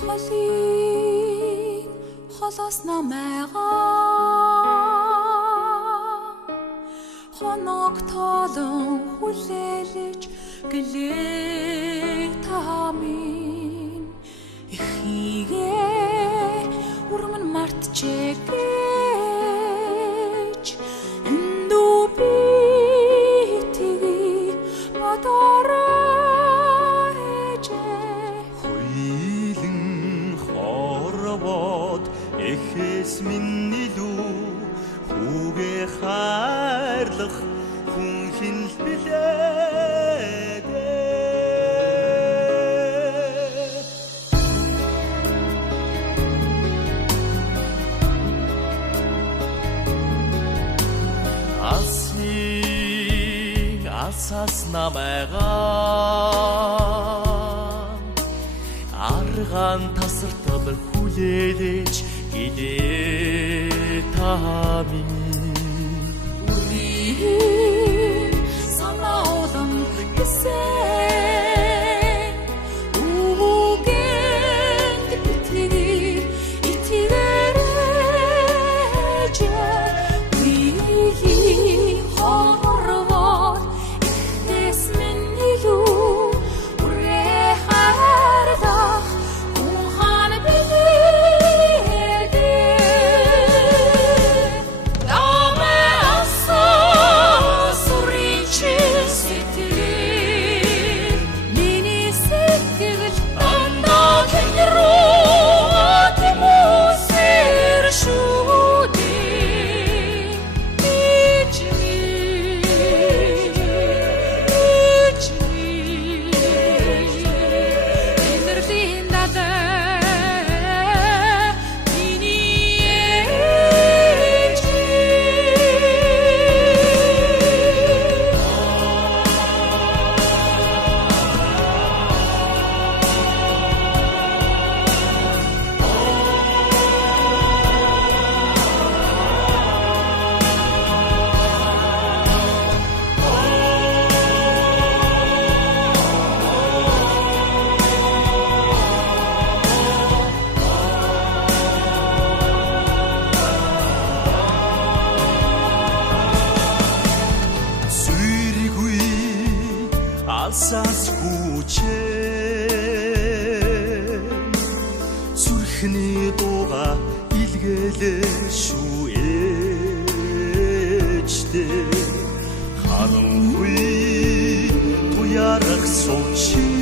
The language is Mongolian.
холын холоос намайгаа хоног тоолон хүлээлж гэлээ тамин ихийгээ урман мартчээ гэж эндүү би тгий бодороо ээжээ хуйлан хоровод эхээс минь илүү хүүгээ хайрлах хүн хин л билээ асас намайгаа арган тасартал хүлээлж гэлээ тамин санаолон гэсэн үгэнд битгий итгээрэж үеийн хорвоо эс минь илүү үрээ харлах ухан билээ даме асаа суричи сэтгэл миний сэтгэл дандаа тань руу тэмүүлсээр шүүдээ асас хүчээ зүрхний дууга илгээлээ шүү ээжтэй харанхуй туярах сууч